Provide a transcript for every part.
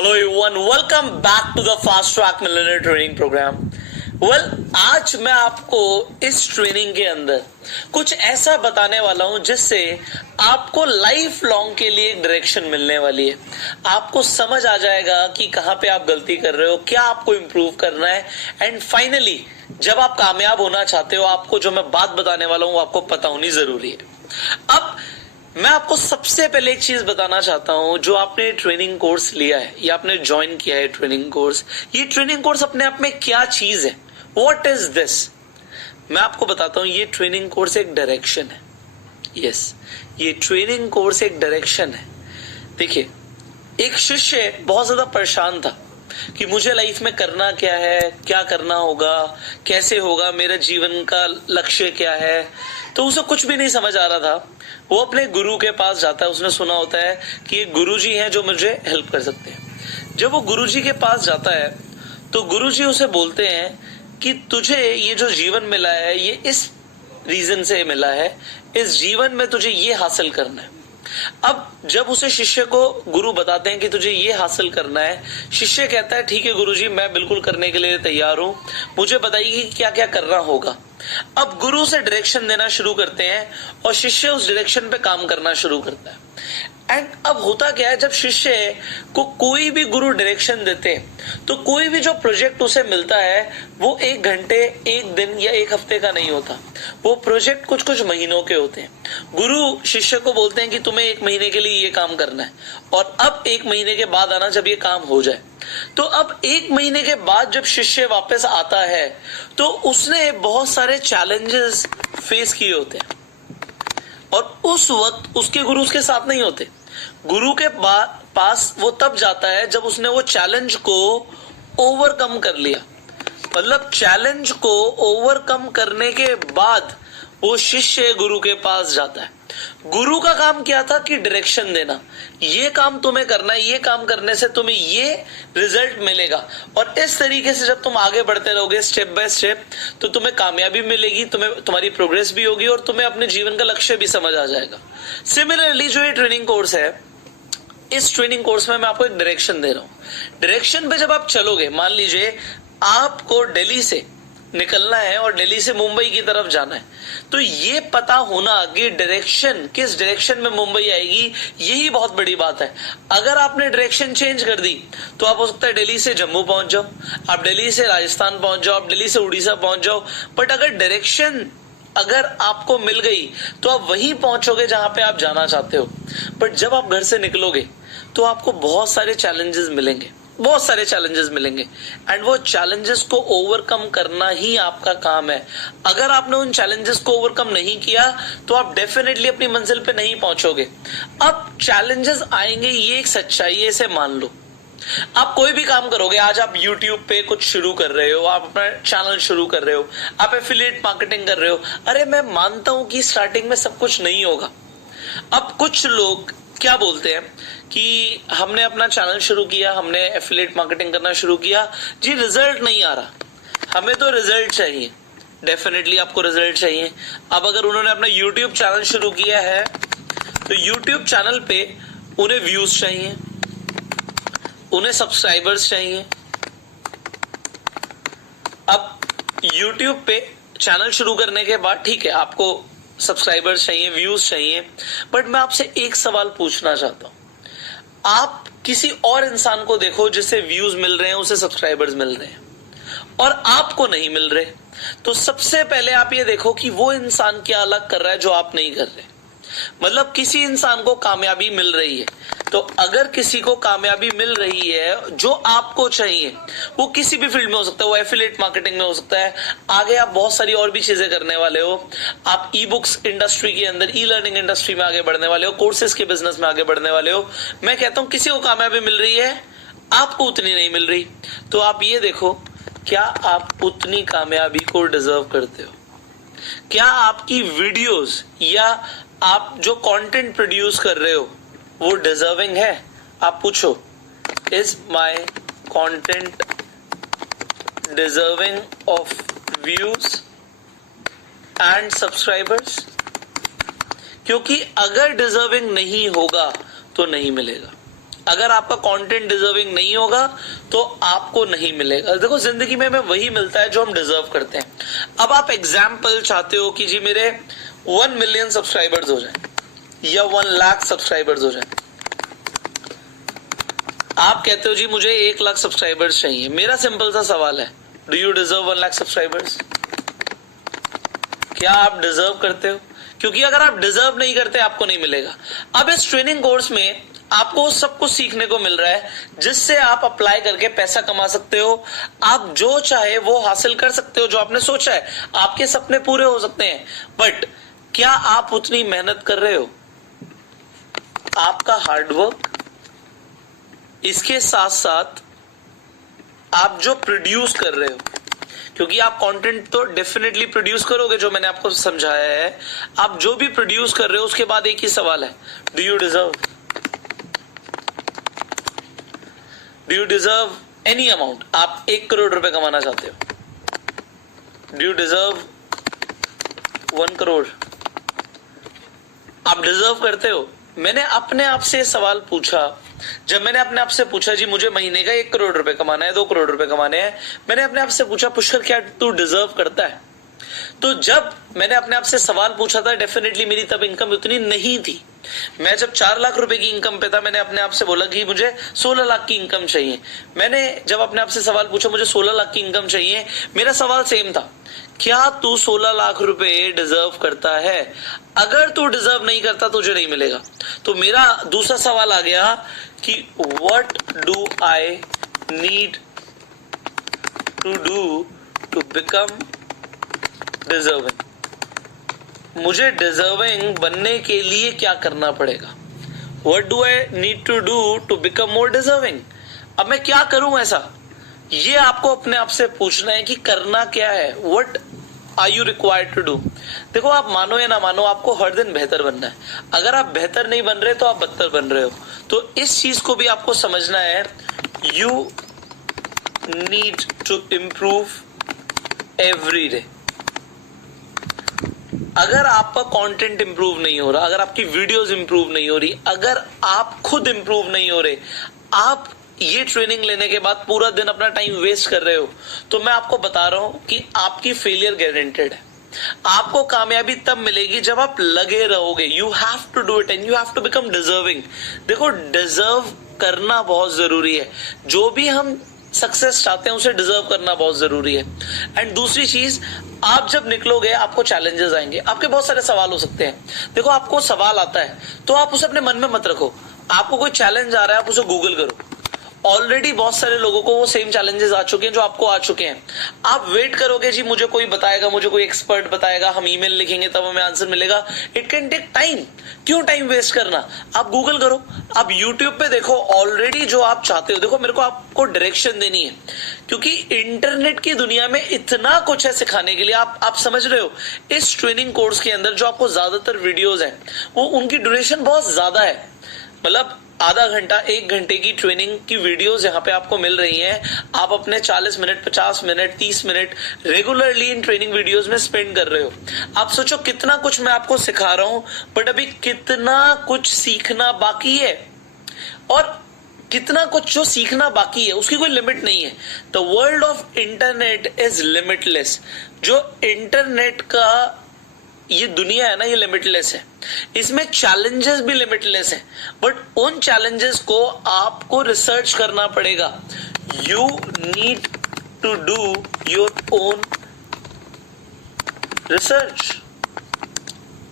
Hello everyone, welcome back to the fast track millionaire training programme. आज मैं आपको इस ट्रेनिंग के अंदर कुछ ऐसा बताने वाला हूं जिससे आपको लाइफ लॉन्ग के लिए एक डायरेक्शन मिलने वाली है। आपको समझ आ जाएगा कि कहां पे आप गलती कर रहे हो, क्या आपको इंप्रूव करना है, एंड फाइनली जब आप कामयाब होना चाहते हो, आपको जो मैं बात बताने वाला हूं आपको पता होनी जरूरी है। अब मैं आपको सबसे पहले एक चीज बताना चाहता हूं, जो आपने ट्रेनिंग कोर्स लिया है या आपने ज्वाइन किया है ट्रेनिंग कोर्स, ये ट्रेनिंग कोर्स अपने आप में क्या चीज है, व्हाट इज दिस। मैं आपको बताता हूं, ये ट्रेनिंग कोर्स एक डायरेक्शन है। यस, ये ट्रेनिंग कोर्स एक डायरेक्शन है। देखिए, एक शिष्य बहुत ज्यादा परेशान था कि मुझे लाइफ में करना क्या है, क्या करना होगा, कैसे होगा, मेरे जीवन का लक्ष्य क्या है। तो उसे कुछ भी नहीं समझ आ रहा था। वो अपने गुरु के पास जाता है। उसने सुना होता है कि एक गुरुजी हैं जो मुझे हेल्प कर सकते हैं। जब वो गुरुजी के पास जाता है तो गुरुजी उसे बोलते हैं कि तुझे ये जो जीवन मिला है ये इस रीजन से मिला है, इस जीवन में तुझे ये हासिल करना है। अब जब उसे शिष्य को गुरु बताते हैं कि तुझे ये हासिल करना है, शिष्य कहता है ठीक है गुरुजी, मैं बिल्कुल करने के लिए तैयार हूं, मुझे बताइए कि क्या क्या करना होगा। अब गुरु से डायरेक्शन देना शुरू करते हैं और शिष्य उस डायरेक्शन पे काम करना शुरू करता है। एंड अब होता क्या है, जब शिष्य को कोई भी गुरु डायरेक्शन देते हैं तो कोई भी जो प्रोजेक्ट उसे मिलता है वो 1 घंटे, 1 दिन या 1 हफ्ते का नहीं होता। वो प्रोजेक्ट कुछ कुछ महीनों के होते हैं। गुरु शिष्य को बोलते हैं कि तुम्हें 1 महीने के लिए ये काम करना है और अब 1 महीने के बाद आना जब ये काम हो जाए। तो अब 1 महीने के बाद जब शिष्य वापस आता है तो उसने बहुत सारे चैलेंजेस फेस किए होते हैं और उस वक्त उसके गुरु उसके साथ नहीं होते। गुरु के पास वो तब जाता है जब उसने वो चैलेंज को ओवरकम कर लिया। मतलब चैलेंज को ओवरकम करने के बाद वो शिष्य गुरु के पास जाता है। गुरु का काम क्या था कि डायरेक्शन देना, ये काम तुम्हें करना है, ये काम करने से तुम्हें ये रिजल्ट मिलेगा। और इस तरीके से जब तुम आगे बढ़ते रहोगे स्टेप बाय स्टेप तो तुम्हें कामयाबी मिलेगी, तुम्हारी प्रोग्रेस भी होगी और तुम्हें अपने जीवन का लक्ष्य भी समझ आ जाएगा। सिमिलरली जो ये ट्रेनिंग कोर्स है, इस ट्रेनिंग कोर्स में मैं आपको एक डायरेक्शन दे रहा हूं। डायरेक्शन पे जब आप चलोगे, मान लीजिए आपको दिल्ली से निकलना है और दिल्ली से मुंबई की तरफ जाना है, तो ये पता होना कि डायरेक्शन किस डायरेक्शन में मुंबई आएगी, यही बहुत बड़ी बात है। अगर आपने डायरेक्शन चेंज कर दी तो आप हो सकता है दिल्ली से जम्मू पहुंच जाओ, आप दिल्ली से राजस्थान पहुंच जाओ, आप दिल्ली से उड़ीसा पहुंच जाओ। बट अगर डायरेक्शन अगर आपको मिल गई तो आप वहीं पहुंचोगे जहां पे आप जाना चाहते हो। बट जब आप घर से निकलोगे तो आपको बहुत सारे चैलेंजेस मिलेंगे, बहुत सारे चैलेंजेस मिलेंगे एंड वो चैलेंजेस को ओवरकम करना ही आपका काम है। अगर आपने उन चैलेंजेस को ओवरकम नहीं किया तो आप डेफिनेटली अपनी मंजिल पे नहीं पहुंचोगे। अब चैलेंजेस आएंगे, ये एक सच्चाई है, इसे मान लो। आप कोई भी काम करोगे, आज आप YouTube पे कुछ शुरू कर रहे हो, आप अपना चैनल शुरू कर रहे हो, आप एफिलिएट मार्केटिंग कर रहे हो। अरे मैं मानता हूं कि स्टार्टिंग में सब कुछ नहीं होगा। अब कुछ लोग क्या बोलते हैं कि हमने अपना चैनल शुरू किया, हमने एफिलिएट मार्केटिंग करना शुरू किया, जी रिजल्ट नहीं आ रहा, हमें तो रिजल्ट चाहिए। डेफिनेटली आपको रिजल्ट चाहिए। अब अगर उन्होंने अपना YouTube चैनल शुरू किया है तो YouTube चैनल पे उन्हें व्यूज चाहिए, उन्हें सब्सक्राइबर्स चाहिए। अब YouTube पे चैनल शुरू करने के बाद ठीक है, आपको सब्सक्राइबर्स चाहिए, व्यूज चाहिए, बट मैं आपसे एक सवाल पूछना चाहता हूं। आप किसी और इंसान को देखो जिसे व्यूज मिल रहे हैं, उसे सब्सक्राइबर्स मिल रहे हैं और आपको नहीं मिल रहे, तो सबसे पहले आप ये देखो कि वो इंसान क्या अलग कर रहा है जो आप नहीं कर रहे। मतलब किसी इंसान को कामयाबी मिल रही है, तो अगर किसी को कामयाबी मिल रही है जो आपको चाहिए, वो किसी भी फील्ड में हो सकता है, वो एफिलिएट मार्केटिंग में हो सकता है, आगे आप बहुत सारी और भी चीजें करने वाले हो, आप ई बुक्स इंडस्ट्री के अंदर, ई लर्निंग इंडस्ट्री में आगे बढ़ने वाले हो, कोर्सेज के बिजनेस में आगे बढ़ने वाले हो। मैं कहता हूं किसी को कामयाबी मिल रही है, आपको उतनी नहीं मिल रही, तो आप ये देखो क्या आप उतनी कामयाबी को डिजर्व करते हो। क्या आपकी वीडियोस या आप जो कंटेंट प्रोड्यूस कर रहे हो वो डिजर्विंग है। आप पूछो, is my content deserving of views and subscribers. क्योंकि अगर डिजर्विंग नहीं होगा तो नहीं मिलेगा। अगर आपका कंटेंट डिजर्विंग नहीं होगा तो आपको नहीं मिलेगा। देखो जिंदगी में हमें वही मिलता है जो हम डिजर्व करते हैं। अब आप एग्जाम्पल चाहते हो कि जी मेरे 1 मिलियन सब्सक्राइबर्स हो जाए या 1 लाख सब्सक्राइबर्स हो जाए। आप कहते हो जी मुझे 1 लाख सब्सक्राइबर्स चाहिए। मेरा सिंपल सा सवाल है, do you deserve 1 lakh subscribers? क्या आप डिजर्व करते हो? क्योंकि अगर आप डिजर्व नहीं करते आपको नहीं मिलेगा। अब इस ट्रेनिंग कोर्स में आपको सब कुछ सीखने को मिल रहा है जिससे आप अप्लाई करके पैसा कमा सकते हो। आप जो चाहे वो हासिल कर सकते हो, जो आपने सोचा है। आपके सपने पूरे हो सकते हैं, बट क्या आप उतनी मेहनत कर रहे हो? आपका हार्डवर्क, इसके साथ साथ आप जो प्रोड्यूस कर रहे हो, क्योंकि आप कंटेंट तो डेफिनेटली प्रोड्यूस करोगे जो मैंने आपको समझाया है। आप जो भी प्रोड्यूस कर रहे हो उसके बाद एक ही सवाल है, do you deserve? Do you deserve any amount? आप 1 करोड़ रुपए कमाना चाहते हो, डू यू डिजर्व 1 करोड़? आप डिजर्व करते हो? मैंने अपने आप से सवाल पूछा, जब मैंने अपने आप से पूछा जी मुझे महीने का 1 करोड़ रुपए कमाना है, 2 करोड़ रुपए कमाने हैं, मैंने अपने आप से पूछा पुष्कर क्या तू डिजर्व करता है? तो जब मैंने अपने आप से सवाल पूछा था, डेफिनेटली मेरी तब इनकम उतनी नहीं थी। मैं जब 4 लाख रुपए की इनकम पे था, मैंने अपने आप से बोला कि मुझे 16 लाख की इनकम चाहिए। मैंने जब अपने आप से सवाल पूछा मुझे 16 लाख की इनकम चाहिए, मेरा सवाल सेम था, क्या तू 16 लाख रुपए डिजर्व करता है? अगर तू डिजर्व नहीं करता तुझे नहीं मिलेगा। तो मेरा दूसरा सवाल आ गया कि what do I need to do to become deserving? मुझे डिजर्विंग बनने के लिए क्या करना पड़ेगा? What do I need to do to become more deserving? अब मैं क्या करूं ऐसा? ये आपको अपने आप से पूछना है कि करना क्या है। What are you required to do? देखो आप मानो या ना मानो, आपको हर दिन बेहतर बनना है। अगर आप बेहतर नहीं बन रहे तो आप बदतर बन रहे हो। तो इस चीज को भी आपको समझना है, you need to improve every day. अगर आपका कंटेंट इंप्रूव नहीं हो रहा, अगर आपकी वीडियोस इंप्रूव नहीं हो रही, अगर आप खुद इंप्रूव नहीं हो रहे, आप ये ट्रेनिंग लेने के बाद पूरा दिन अपना टाइम वेस्ट कर रहे हो, तो मैं आपको बता रहा हूं कि आपकी फेलियर गारंटेड है। आपको कामयाबी तब मिलेगी जब आप लगे रहोगे। You have to do it and you have to become deserving. देखो डिजर्व करना बहुत जरूरी है। जो भी हम सक्सेस चाहते हैं उसे डिजर्व करना बहुत जरूरी है। एंड दूसरी चीज, आप जब निकलोगे आपको चैलेंजेस आएंगे, आपके बहुत सारे सवाल हो सकते हैं। देखो आपको सवाल आता है तो आप उसे अपने मन में मत रखो। आपको कोई चैलेंज आ रहा है आप उसे गूगल करो। ऑलरेडी बहुत सारे लोगों को वो सेम चैलेंजेस आ चुके हैं जो आपको आ चुके हैं। आप वेट करोगे जी मुझे कोई बताएगा, मुझे कोई एक्सपर्ट बताएगा, हम ईमेल लिखेंगे तब हमें आंसर मिलेगा। It can take time. क्यों टाइम वेस्ट करना? आप गूगल करो, आप यूट्यूब पे देखो, ऑलरेडी जो आप चाहते हो। देखो मेरे को आपको डायरेक्शन देनी है, क्योंकि इंटरनेट की दुनिया में इतना कुछ है सिखाने के लिए। आप समझ रहे हो, इस ट्रेनिंग कोर्स के अंदर जो आपको ज्यादातर वीडियोज हैं वो उनकी ड्यूरेशन बहुत ज्यादा है। मतलब आधा घंटा 1 घंटे की ट्रेनिंग की वीडियोस यहाँ पे आपको मिल रही हैं। आप अपने 40 minute 50 minute 30 minute regularly in training videos में स्पेंड कर रहे हो। आप सोचो कितना कुछ मैं आपको सिखा रहा हूं, बट अभी कितना कुछ सीखना बाकी है। और कितना कुछ जो सीखना बाकी है उसकी कोई लिमिट नहीं है। The world of internet is limitless. जो इंटरनेट का ये दुनिया है ना, ये लिमिटलेस है। इसमें चैलेंजेस भी लिमिटलेस है, बट उन चैलेंजेस को आपको रिसर्च करना पड़ेगा। You need to do your own research.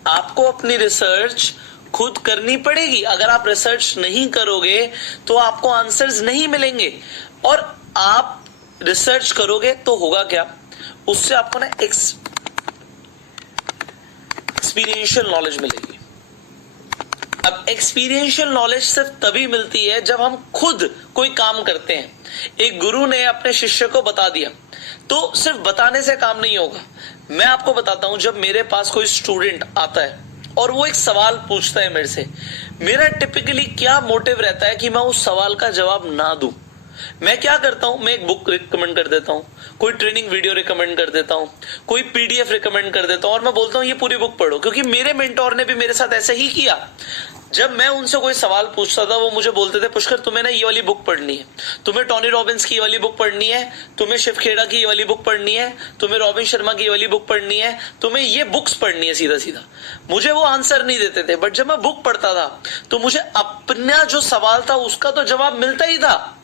आपको अपनी रिसर्च खुद करनी पड़ेगी। अगर आप रिसर्च नहीं करोगे तो आपको आंसर्स नहीं मिलेंगे। और आप रिसर्च करोगे तो होगा क्या, उससे आपको ना एक्सपीरियंशियल नॉलेज मिलेगी। अब एक्सपीरियंशियल नॉलेज सिर्फ तभी मिलती है जब हम खुद कोई काम करते हैं। एक गुरु ने अपने शिष्य को बता दिया तो सिर्फ बताने से काम नहीं होगा। मैं आपको बताता हूं, जब मेरे पास कोई स्टूडेंट आता है और वो एक सवाल पूछता है मेरे से, मेरा टिपिकली क्या मोटिव रहता है कि मैं उस सवाल का जवाब ना दूं। मैं क्या करता हूं, मैं एक बुक रिकमेंड कर देता हूं, कोई ट्रेनिंग वीडियो रिकमेंड कर देता हूं, कोई पीडीएफ रिकमेंड कर देता हूं और मैं बोलता हूं ये पूरी बुक पढ़ो। क्योंकि मेरे मेंटोर ने भी मेरे साथ ऐसे ही किया। जब मैं उनसे कोई सवाल पूछता था वो मुझे बोलते थे, पुष्कर तुम्हें ना ये वाली बुक पढ़नी है, तुम्हें टोनी रॉबिन्स की ये वाली बुक पढ़नी है, तुम्हें शिव खेड़ा की ये वाली बुक पढ़नी है, तुम्हें रॉबिन शर्मा की ये वाली बुक पढ़नी है, तुम्हें ये बुक्स पढ़नी है। सीधा सीधा मुझे वो आंसर नहीं देते थे, बट जब मैं बुक पढ़ता था तो मुझे अपना जो सवाल था उसका तो जवाब मिलता ही था।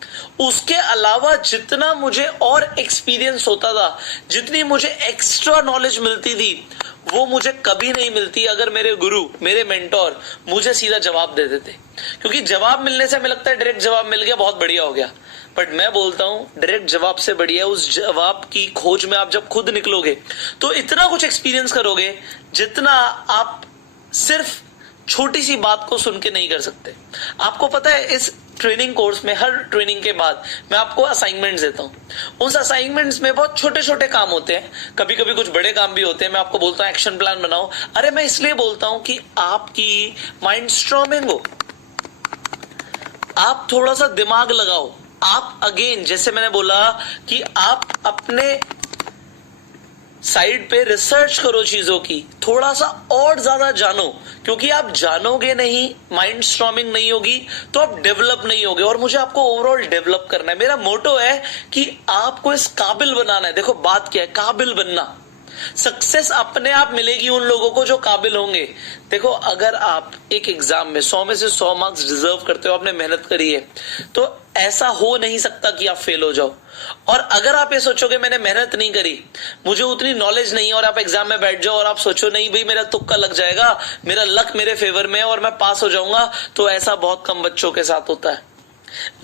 उसके अलावा जितना मुझे और एक्सपीरियंस होता था, जितनी मुझे एक्स्ट्रा नॉलेज मिलती थी, वो मुझे कभी नहीं मिलती अगर मेरे गुरु, मेरे मेंटोर मुझे सीधा जवाब दे देते। क्योंकि जवाब मिलने से हमें लगता है डायरेक्ट जवाब मिल गया, बहुत बढ़िया हो गया। बट मैं बोलता हूं डायरेक्ट जवाब से बढ़िया उस जवाब की खोज में आप जब खुद निकलोगे तो इतना कुछ एक्सपीरियंस करोगे जितना आप सिर्फ छोटी सी बात को सुन के नहीं कर सकते। आपको पता है इस ट्रेनिंग कोर्स में हर ट्रेनिंग के बाद मैं आपको असाइनमेंट्स देता हूं। उस असाइनमेंट्स में बहुत छोटे छोटे काम होते हैं, कभी कभी कुछ बड़े काम भी होते हैं। मैं आपको बोलता हूं एक्शन प्लान बनाओ। अरे मैं इसलिए बोलता हूं कि आपकी माइंड स्ट्रॉमिंग हो, आप थोड़ा सा दिमाग लगाओ। आप अगेन जैसे मैंने बोला कि आप अपने साइड पे रिसर्च करो चीजों की, थोड़ा सा और ज्यादा जानो। क्योंकि आप जानोगे नहीं, माइंड स्ट्रॉमिंग नहीं होगी तो आप डेवलप नहीं होगे। और मुझे आपको ओवरऑल डेवलप करना है। मेरा मोटो है कि आपको इस काबिल बनाना है। देखो बात क्या है, काबिल बनना। सक्सेस अपने आप मिलेगी उन लोगों को जो काबिल होंगे। देखो अगर आप एक एग्जाम में 100 में से 100 मार्क्स डिजर्व करते हो, आपने मेहनत करी है, तो ऐसा हो नहीं सकता कि आप फेल हो जाओ। और अगर आप ये सोचोगे मैंने मेहनत नहीं करी, मुझे उतनी नॉलेज नहीं है, और आप एग्जाम में बैठ जाओ और आप सोचो नहीं भाई मेरा तुक्का लग जाएगा, मेरा लक मेरे फेवर में है और मैं पास हो जाऊंगा, तो ऐसा बहुत कम बच्चों के साथ होता है।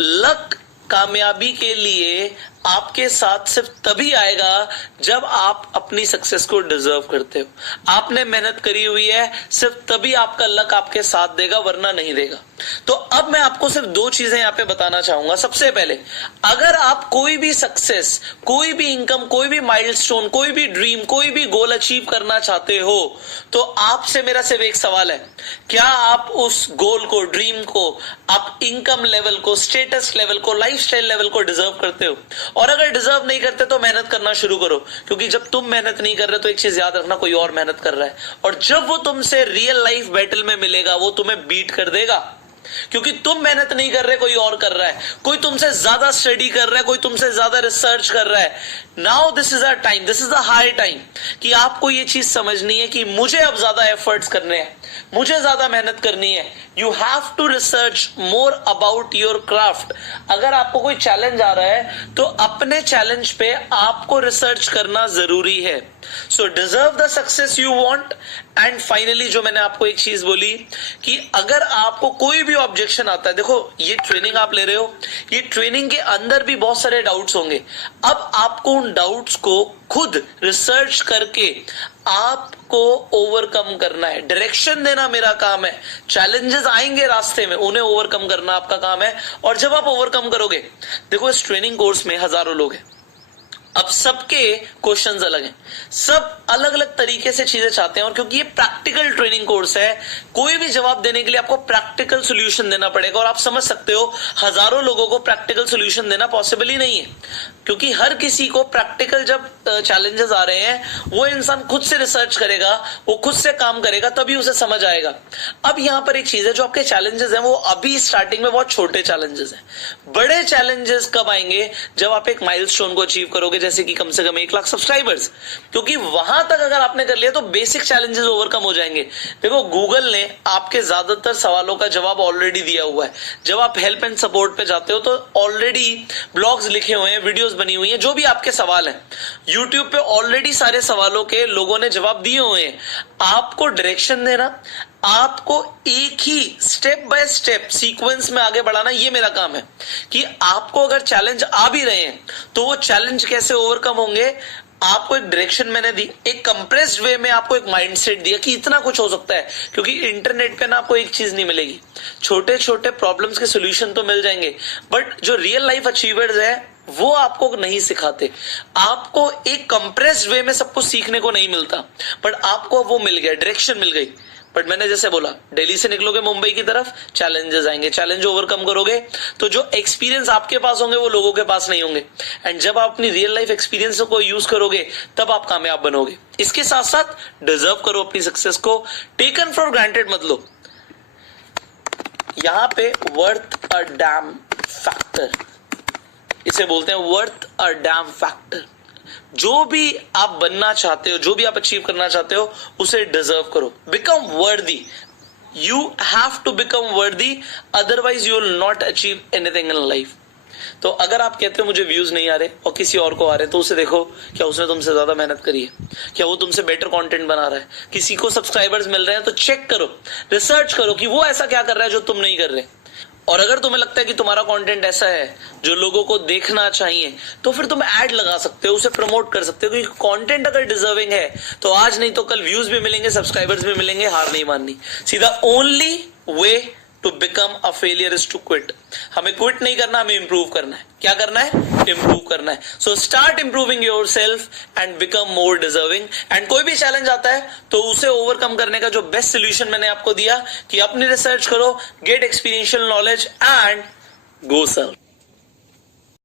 लक कामयाबी के लिए आपके साथ सिर्फ तभी आएगा जब आप अपनी सक्सेस को डिजर्व करते हो। आपने मेहनत करी हुई है, सिर्फ तभी आपका लक आपके साथ देगा, वरना नहीं देगा। तो अब मैं आपको सिर्फ 2 चीजें यहां पे बताना चाहूंगा। सबसे पहले, अगर आप कोई भी सक्सेस, कोई भी इनकम, कोई भी माइलस्टोन, कोई भी ड्रीम, कोई भी गोल अचीव करना चाहते हो, तो आपसे मेरा सिर्फ एक सवाल है, क्या आप उस गोल को, ड्रीम को, आप इनकम लेवल को, स्टेटस लेवल को, लाइफस्टाइल लेवल को डिजर्व करते हो? और अगर डिजर्व नहीं करते तो मेहनत करना शुरू करो। क्योंकि जब तुम मेहनत नहीं कर रहे तो एक चीज याद रखना, कोई और मेहनत कर रहा है, और जब वो तुमसे रियल लाइफ बैटल में मिलेगा वो तुम्हें बीट कर देगा। क्योंकि तुम मेहनत नहीं कर रहे, कोई और कर रहा है, कोई तुमसे ज्यादा स्टडी कर रहा है, कोई तुमसे ज्यादा रिसर्च कर रहा है। Now this is a time, this is a high time कि आपको ये चीज समझनी है कि मुझे अब ज्यादा एफर्ट्स करने हैं, मुझे ज्यादा मेहनत करनी है। You have to research more about your craft. अगर आपको कोई चैलेंज आ रहा है तो अपने चैलेंज पे आपको रिसर्च करना जरूरी है। So deserve the success you want. And finally जो मैंने आपको एक चीज बोली कि अगर आपको कोई भी ऑब्जेक्शन आता है, देखो ये ट्रेनिंग आप ले रहे हो, ये ट्रेनिंग के अंदर भी बहुत सारे डाउट्स होंगे। अब आपको उन डाउट्स को खुद रिसर्च करके आपको ओवरकम करना है। डायरेक्शन देना मेरा काम है, चैलेंजेस आएंगे रास्ते में, उन्हें ओवरकम करना आपका काम है। और जब आप ओवरकम करोगे, देखो इस ट्रेनिंग कोर्स में हजारों लोग हैं, अब सबके क्वेश्चंस अलग हैं, सब अलग अलग तरीके से चीजें चाहते हैं। और क्योंकि ये प्रैक्टिकल ट्रेनिंग कोर्स है, कोई भी जवाब देने के लिए आपको प्रैक्टिकल सॉल्यूशन देना पड़ेगा। और आप समझ सकते हो हजारों लोगों को प्रैक्टिकल सॉल्यूशन देना पॉसिबल ही नहीं है, क्योंकि हर किसी को प्रैक्टिकल जब चैलेंजेस आ रहे हैं वो इंसान खुद से रिसर्च करेगा, वो खुद से काम करेगा, तभी उसे समझ आएगा। अब यहां पर एक चीज है, जो आपके चैलेंजेस हैं वो अभी स्टार्टिंग में बहुत छोटे चैलेंजेस हैं। बड़े चैलेंजेस कब आएंगे? जब आप एक माइलस्टोन को अचीव करोगे, जैसे कि कम से कम 1 लाख सब्सक्राइबर्स। क्योंकि वहां तक अगर आपने कर लिया तो बेसिक चैलेंजेस ओवरकम हो जाएंगे। देखो गूगल ने आपके ज्यादातर सवालों का जवाब ऑलरेडी दिया हुआ है। जब आप हेल्प एंड सपोर्ट पे जाते हो तो ऑलरेडी ब्लॉग्स लिखे हुए हैं, वीडियोस बनी हुई हैं, जो भी आपके सवाल हैं यूट्यूब पे ऑलरेडी सारे सवालों के लोगों ने जवाब दिए हुए हैं। आपको डायरेक्शन देना, आपको एक ही स्टेप बाय स्टेप सीक्वेंस में आगे बढ़ाना, ये मेरा काम है। कि आपको अगर चैलेंज आ भी रहे हैं तो वो चैलेंज कैसे ओवरकम होंगे, आपको एक डायरेक्शन मैंने दी, एक कंप्रेस्ड वे में आपको एक माइंडसेट दिया कि इतना कुछ हो सकता है। क्योंकि इंटरनेट पे ना आपको एक चीज नहीं मिलेगी, छोटे छोटे प्रॉब्लम्स के सोल्यूशन तो मिल जाएंगे, बट जो रियल लाइफ अचीवर्स है वो आपको नहीं सिखाते। आपको एक कंप्रेस्ड वे में सब कुछ सीखने को नहीं मिलता, बट आपको वो मिल गया, डायरेक्शन मिल गई। बट मैंने जैसे बोला, दिल्ली से निकलोगे मुंबई की तरफ, चैलेंजेस आएंगे, चैलेंज ओवरकम करोगे तो जो एक्सपीरियंस आपके पास होंगे वो लोगों के पास नहीं होंगे। एंड जब आप अपनी रियल लाइफ एक्सपीरियंस को यूज करोगे तब आप कामयाब बनोगे। इसके साथ साथ डिजर्व करो अपनी सक्सेस को, टेकन फॉर ग्रांटेड मत लो। यहां पे वर्थ अ डैम फैक्टर, इसे बोलते हैं वर्थ अ डैम फैक्टर। जो भी आप बनना चाहते हो, जो भी आप अचीव करना चाहते हो, उसे डिजर्व करो। बिकम वर्दी, यू हैव टू बिकम वर्दी, otherwise you will not achieve anything in life. तो अगर आप कहते हो मुझे व्यूज नहीं आ रहे और किसी और को आ रहे, तो उसे देखो, क्या उसने तुमसे ज्यादा मेहनत करी है, क्या वो तुमसे बेटर कंटेंट बना रहा है, किसी को सब्सक्राइबर्स मिल रहे हैं, तो चेक करो, रिसर्च करो कि वो ऐसा क्या कर रहा है जो तुम नहीं कर रहे। और अगर तुम्हें लगता है कि तुम्हारा कंटेंट ऐसा है जो लोगों को देखना चाहिए, तो फिर तुम ऐड लगा सकते हो, उसे प्रमोट कर सकते हो, क्योंकि कंटेंट अगर डिजर्विंग है तो आज नहीं तो कल व्यूज भी मिलेंगे, सब्सक्राइबर्स भी मिलेंगे। हार नहीं माननी। सीधा only way to become a failure is to quit. हमें क्विट नहीं करना, हमें इंप्रूव करना है। क्या करना है? इंप्रूव करना है। So start improving your self and become more deserving. And कोई भी चैलेंज आता है तो उसे ओवरकम करने का जो बेस्ट सोल्यूशन मैंने आपको दिया कि अपनी रिसर्च करो, get experiential knowledge and go self.